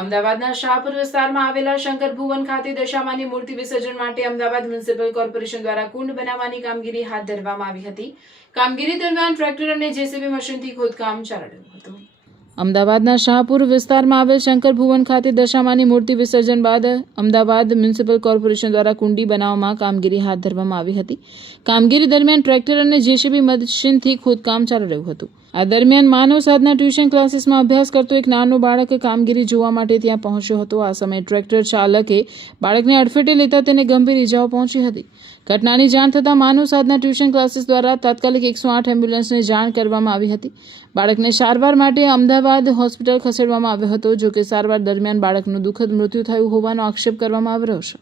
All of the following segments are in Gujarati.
અમદાવાદના શાહપુર વિસ્તારમાં આવેલા શંકર ભુવન ખાતે દશામાની મૂર્તિ વિસર્જન માટે અમદાવાદ મ્યુનિસિપલ કોર્પોરેશન દ્વારા કુંડ બનાવવાની કામગીરી હાથ ધરવામાં આવી હતી. કામગીરી દરમિયાન ટ્રેક્ટર અને જેસીબી મશીનથી ખોદકામ ચાલી રહ્યું હતું. અમદાવાદના શાહપુર વિસ્તારમાં આવેલ શંકર ભુવન ખાતે દશામાની મૂર્તિ વિસર્જન બાદ અમદાવાદ મ્યુનિસિપલ કોર્પોરેશન દ્વારા કુંડી બનાવવામાં કામગીરી હાથ ધરવામાં આવી હતી. કામગીરી દરમિયાન ટ્રેક્ટર અને જેસીબી મશીનથી ખોદકામ ચાલી રહ્યું હતું. આ દરમિયાન માનવ સાધના ટ્યુશન ક્લાસીસમાં અભ્યાસ કરતો એક નાનો બાળક કામગીરી જોવા માટે ત્યાં પહોંચ્યો હતો. આ સમયે ટ્રેક્ટર ચાલકે બાળકને અડફેટે લેતા તેને ગંભીર ઇજાઓ પહોંચી હતી. ઘટનાની જાણ થતાં માનવ સાધના ટ્યુશન ક્લાસીસ દ્વારા તાત્કાલિક 108 એમ્બ્યુલન્સને જાણ કરવામાં આવી હતી. બાળકને સારવાર માટે અમદાવાદ હોસ્પિટલ ખસેડવામાં આવ્યો હતો. જો કે સારવાર દરમિયાન બાળકનું દુઃખદ મૃત્યુ થયું હોવાનો આક્ષેપ કરવામાં આવી રહ્યો છે.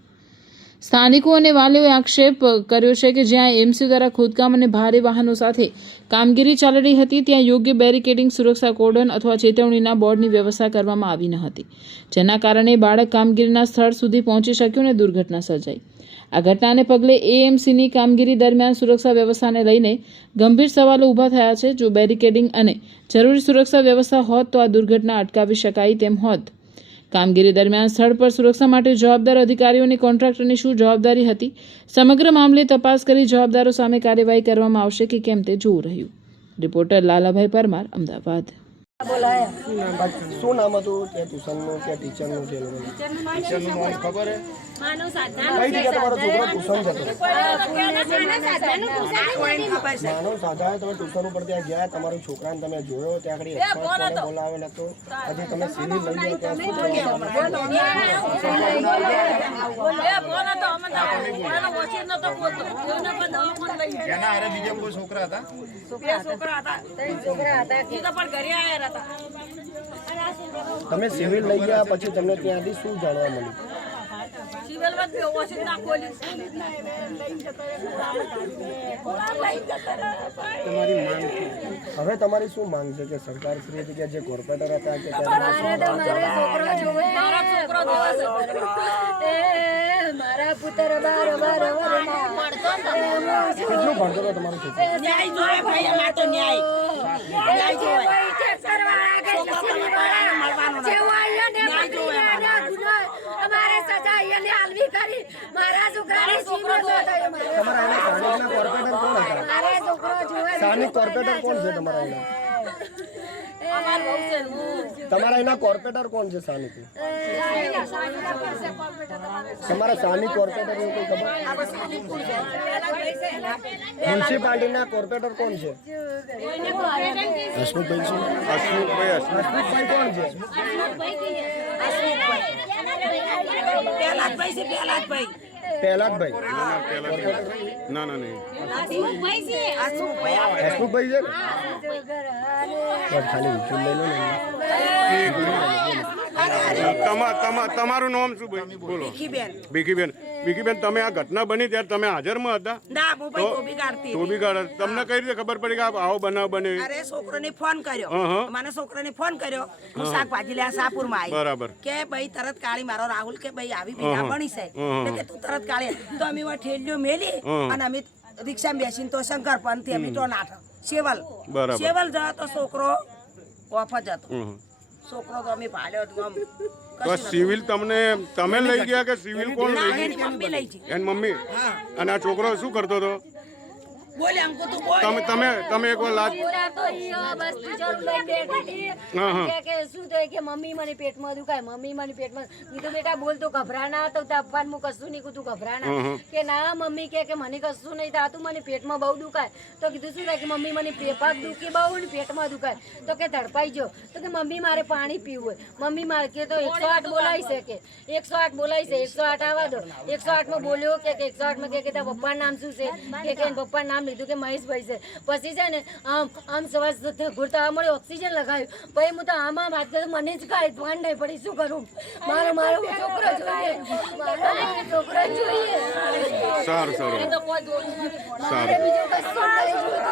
સ્થાનિકો અને વાલીઓએ આક્ષેપ કર્યો છે કે જ્યાં એમસી દ્વારા ખોદકામ અને ભારે વાહનો સાથે કામગીરી ચાલી રહી હતી ત્યાં યોગ્ય બેરિકેડિંગ, સુરક્ષા કોર્ડન અથવા ચેતવણીના બોર્ડની વ્યવસ્થા કરવામાં આવી ન હતી, જેના કારણે બાળક કામગીરીના સ્થળ સુધી પહોંચી શક્યું અને દુર્ઘટના સર્જાઈ. આ ઘટનાને પગલે એએમસીની કામગીરી દરમિયાન સુરક્ષા વ્યવસ્થાને લઈને ગંભીર સવાલો ઊભા થયા છે. જો બેરિકેડિંગ અને જરૂરી સુરક્ષા વ્યવસ્થા હોત તો આ દુર્ઘટના અટકાવી શકાય તેમ હોત. કામગીરી દરમિયાન સ્થળ પર સુરક્ષા માટે જવાબદાર અધિકારીઓની કોન્ટ્રાક્ટરની શું જવાબદારી હતી? સમગ્ર મામલે તપાસ કરી જવાબદારો સામે કાર્યવાહી કરવામાં આવશે કે કેમ તે જોવું રહ્યું. રિપોર્ટર લાલાભાઈ પરમાર, અમદાવાદ. શું નામ હતું તે ટ્યુશનનું કે ટીચરનું? ટીચરનું નામ ખબર હે? કઈ જગ્યાએ તમારો છોકરો ટ્યુશન જતો? માનવ સાધા તમે ટ્યુશન ઉપર ત્યાં ગયા, તમારા છોકરાને તમે જોયો, ત્યાં આગળ એક્સપર્ટ બોલાવેલ હતો, પછી તમે સિવિલ લઈ ગયા, તમે સિવિલ લઈ ગયા પછી તમને ત્યાંથી શું જાણવા મળ્યું? તમારી માંગ હવે તમારી શું માંગ છે કે સરકાર શ્રી કે જે કોર્પોરેટર હતા કે મારા પુત્ર કેટલું ભણતો હતો તમારો છોકરો? ન્યાય જોવે ભાઈ, અમાર તો ન્યાય જોવે. સ્થાનિક કોર્પોરેટર કોણ છે તમારા એના? તમારા એના કોર્પોરેટર કોણ છે સ્થાનિક? તમારા સ્થાનિક કોર્પોરેટર કોઈ ખબર? મ્યુનિસિપાલિટીના કોર્પોરેટર કોણ છે? હસમુખભાઈ છે. હસમુખભાઈ કોણ છે? પહેલાદભાઈ. ના નહીં, હસમુખભાઈ છે ને? ખાલી વિચું લઈ લો ને. તમારું નામ શું ભાઈ? બોલો. ભીખીબેન. ભીખીબેન, તમે આ ઘટના બની ત્યારે તમે હાજરમાં હતા? તમને કઈ રીતે ખબર પડી કે આવો બનાવ બને? અરે છોકરોને ફોન કર્યો, મને છોકરાને ફોન કર્યો, હું શાકભાજી લેવા શાહપુરમાં આવી. બરાબર. કે ભાઈ તરત કાળી મારો રાહુલ કે ભાઈ આવી બીના બની છે, કે તું તરત કાળી. તો અમે ઠેલીઓ મેલી અને અમે રિક્ષામાં બેસીને તો શંકર પણ થી અમે તો નાઠ સેવલ જવા તો છોકરો ઓફ જ હતો. છોકરો તો અમે ભાલ્યો હતો. તો સિવિલ તમે લઈ ગયા કે સિવિલ કોણ લઈ ગયું? એની મમ્મી લઈ ગઈ. એની મમ્મી. અને આ છોકરો શું કરતો હતો? બોલે અંકો તું બોલ. તમે એક વાર લાજ શું થાય કે મમ્મી મને પેટમાં દુખાય, મમ્મી મને પેટમાં. હું તો બેટા બોલતો ગભરાના તો તાપવાન હું કશું નહીં, તું ગભરાના કે ના મમ્મી કે મને કશું નહીં થાતું, મને પેટમાં બહુ દુખાય. તો કીધું શું થાય કે મમ્મી મને પગ દુખી બહુ ને પેટમાં દુખાય. તો કે ધડપાઈ જો. તો કે મમ્મી મારે પાણી પીવું હોય. મમ્મી મારે કે તો 108 બોલાવી શકે, 108 બોલાવી છે, 108 આવવા દો. 108 બોલ્યો કે 108 માં કે તારા પપ્પાનું નામ શું છે? કે પપ્પાનું નામ લીધું કે મહેશભાઈ છે. પછી છે ને આમ સવાર ઘૂરતા મળે ઓક્સિજન લગાવ્યું. પછી હું તો આમાં વાત કરું, મને જ કાંઈ ભાન નહીં પડી શું કરું. મારો છોકરો જોઈએ, છોકરો જોઈએ. સારું. મારે બીજું કશું નહીં જોયું.